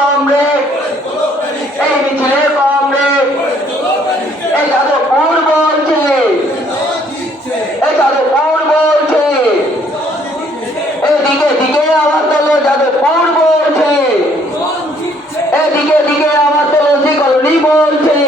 Comrade, এই মিছিলে comrade, এই যাদবপুর বলছে, এই যাদবপুর বলছে, এদিকে দিকে আওয়াজ তোলো যাদবপুর বলছে, এদিকে দিকে আওয়াজ তোলো শ্রী কলোনি বলছে।